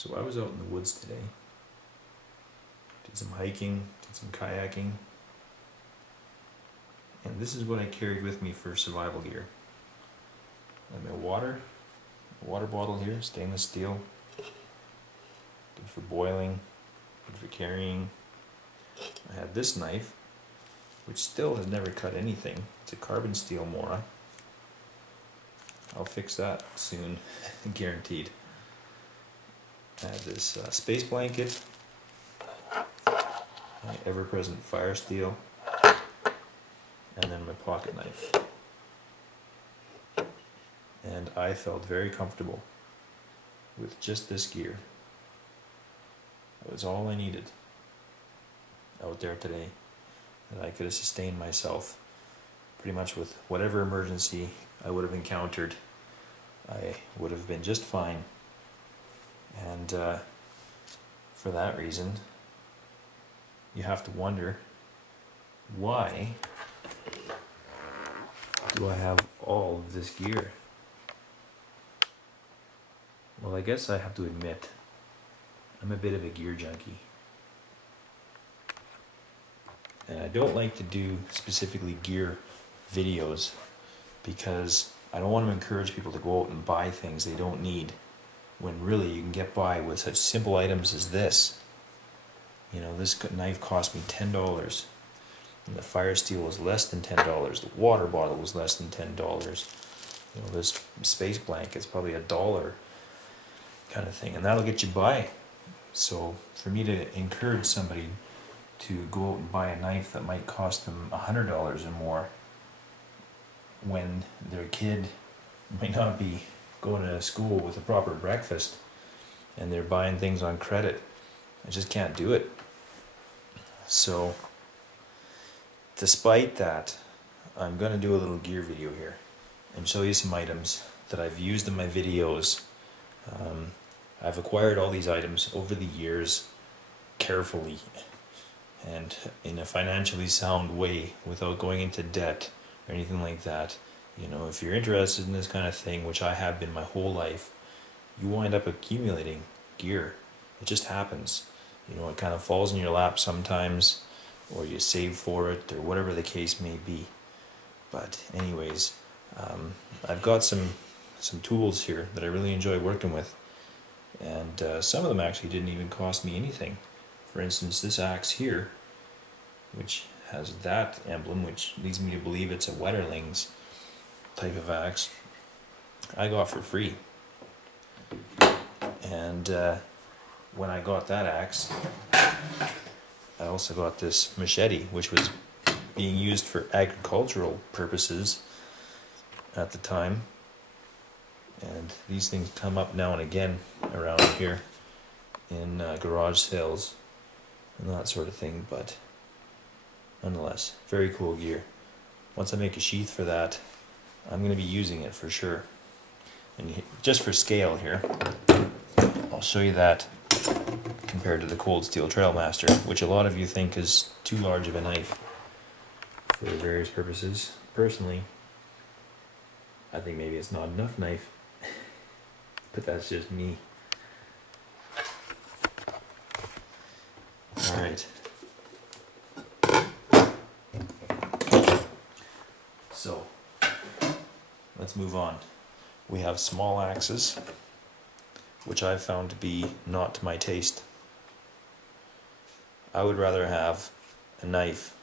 So I was out in the woods today, did some hiking, did some kayaking, and this is what I carried with me for survival gear. I have my water bottle here, stainless steel, good for boiling, good for carrying. I have this knife, which still has never cut anything. It's a carbon steel Mora. I'll fix that soon, guaranteed. I have this space blanket, my ever-present fire steel, and then my pocket knife. And I felt very comfortable with just this gear. That was all I needed out there today, that I could have sustained myself pretty much with whatever emergency I would have encountered. I would have been just fine. And for that reason, you have to wonder, why do I have all of this gear? Well, I guess I have to admit, I'm a bit of a gear junkie. And I don't like to do specifically gear videos because I don't want to encourage people to go out and buy things they don't need, when really you can get by with such simple items as this. You know, this knife cost me $10, and the fire steel was less than $10. The water bottle was less than $10. You know, this space blanket's probably $1 kind of thing, and that'll get you by. So for me to encourage somebody to go out and buy a knife that might cost them $100 or more, when their kid might not be going to school with a proper breakfast and they're buying things on credit, I just can't do it. So despite that, I'm going to do a little gear video here and show you some items that I've used in my videos. I've acquired all these items over the years carefully and in a financially sound way without going into debt or anything like that. You know, if you're interested in this kind of thing, which I have been my whole life, you wind up accumulating gear. It just happens. You know, it kind of falls in your lap sometimes, or you save for it, or whatever the case may be. But anyways, I've got some tools here that I really enjoy working with, and some of them actually didn't even cost me anything. For instance, this axe here, which has that emblem, which leads me to believe it's a Wetterlings type of axe, I got for free. And when I got that axe, I also got this machete, which was being used for agricultural purposes at the time. And these things come up now and again around here in garage sales and that sort of thing, but nonetheless, very cool gear. Once I make a sheath for that, I'm going to be using it for sure. And just for scale here, I'll show you that compared to the Cold Steel Trailmaster, which a lot of you think is too large of a knife for various purposes. Personally, I think maybe it's not enough knife, but that's just me. Alright. So, let's move on. We have small axes, which I've found to be not to my taste. I would rather have a knife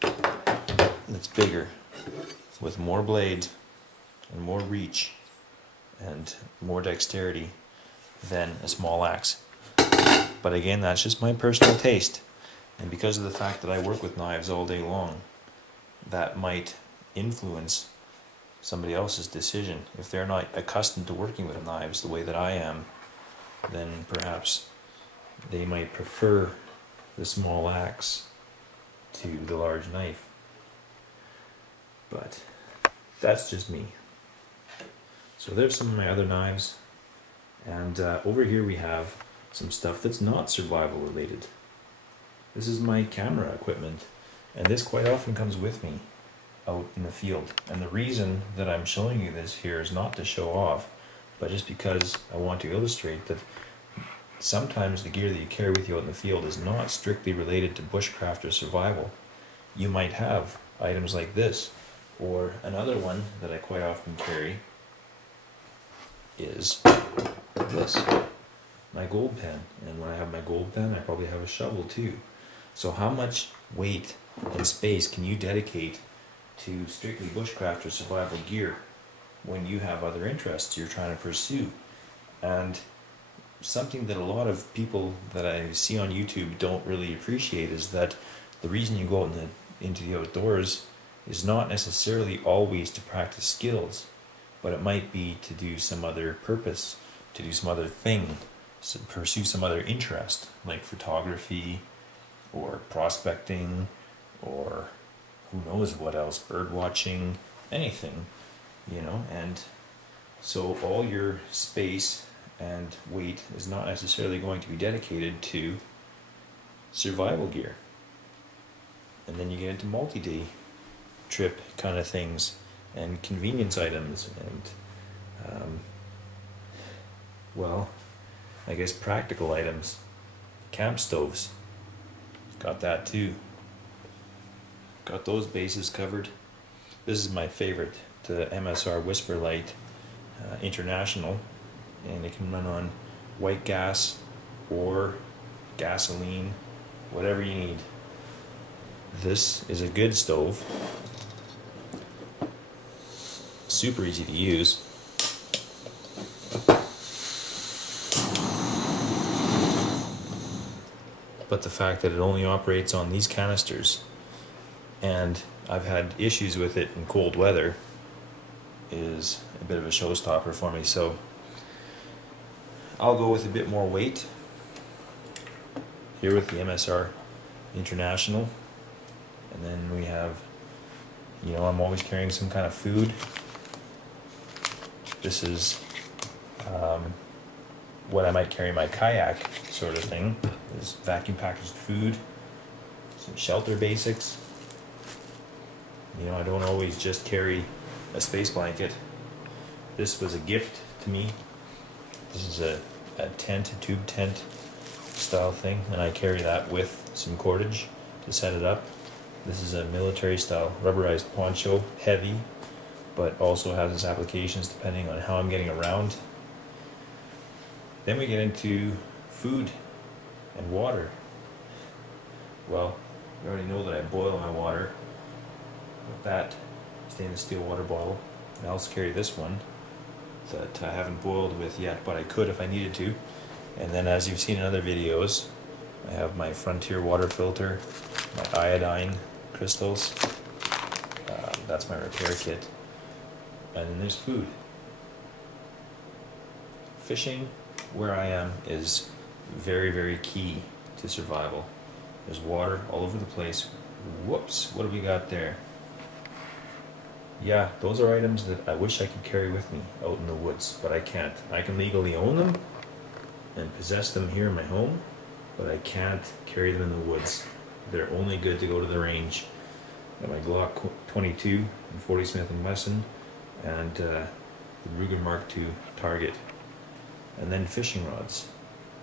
that's bigger, with more blade and more reach and more dexterity than a small axe. But again, that's just my personal taste, and because of the fact that I work with knives all day long, that might influence somebody else's decision. If they're not accustomed to working with knives the way that I am, then perhaps they might prefer the small axe to the large knife. But that's just me. So there's some of my other knives, and over here we have some stuff that's not survival related. This is my camera equipment, and this quite often comes with me out in the field. And the reason that I'm showing you this here is not to show off, but just because I want to illustrate that sometimes the gear that you carry with you out in the field is not strictly related to bushcraft or survival. You might have items like this, or another one that I quite often carry is this, my gold pen. And when I have my gold pen, I probably have a shovel too. So how much weight and space can you dedicate to strictly bushcraft or survival gear when you have other interests you're trying to pursue? And something that a lot of people that I see on YouTube don't really appreciate is that the reason you go out into the outdoors is not necessarily always to practice skills, but it might be to do some other purpose, to do some other thing, to pursue some other interest, like photography or prospecting or who knows what else, bird watching, anything, you know. And so all your space and weight is not necessarily going to be dedicated to survival gear. And then you get into multi-day trip kind of things and convenience items and well, I guess practical items. Camp stoves, got that too. Got those bases covered. This is my favorite, the MSR Whisperlite International, and it can run on white gas or gasoline, whatever you need. This is a good stove, super easy to use. But the fact that it only operates on these canisters, and I've had issues with it in cold weather, is a bit of a showstopper for me. So I'll go with a bit more weight here with the MSR International. And then we have, you know, I'm always carrying some kind of food. This is what I might carry in my kayak sort of thing, is vacuum packaged food, some shelter basics. You know, I don't always just carry a space blanket. This was a gift to me. This is a tent, a tube tent style thing, and I carry that with some cordage to set it up. This is a military style rubberized poncho, heavy, but also has its applications depending on how I'm getting around. Then we get into food and water. Well, you already know that I boil my water with that stainless steel water bottle. I also carry this one that I haven't boiled with yet, but I could if I needed to. And then, as you've seen in other videos, I have my Frontier water filter, my iodine crystals. That's my repair kit. And then there's food. Fishing where I am is very, very key to survival. There's water all over the place. Whoops, what do we got there? Yeah, those are items that I wish I could carry with me out in the woods, but I can't. I can legally own them and possess them here in my home, but I can't carry them in the woods. They're only good to go to the range. Got my Glock 22 and 40 Smith & Wesson and the Ruger Mark II target. And then fishing rods.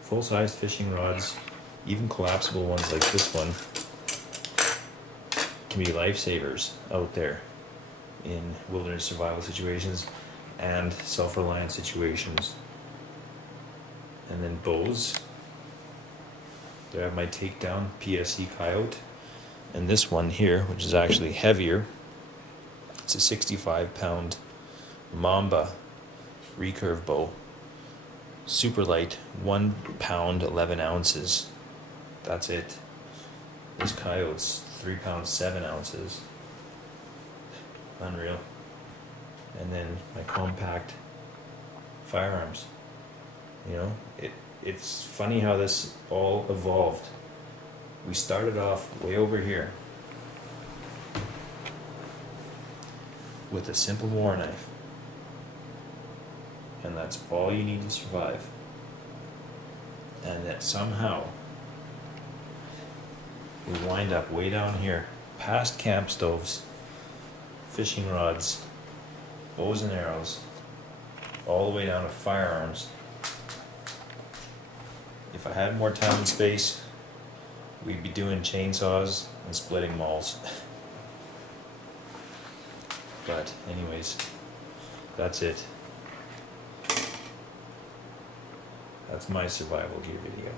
Full-sized fishing rods, even collapsible ones like this one, can be lifesavers out there in wilderness survival situations and self-reliant situations. And then bows. There I have my Takedown PSE Coyote, and this one here, which is actually heavier. It's a 65-pound Mamba recurve bow. Super light, 1 pound 11 ounces. That's it. This Coyote's 3 pounds 7 ounces. Unreal. And then my compact firearms. You know, it's funny how this all evolved. We started off way over here with a simple war knife, and that's all you need to survive. And that somehow we wind up way down here, past camp stoves, fishing rods, bows and arrows, all the way down to firearms. If I had more time and space, we'd be doing chainsaws and splitting malls. But anyways, that's it. That's my survival gear video.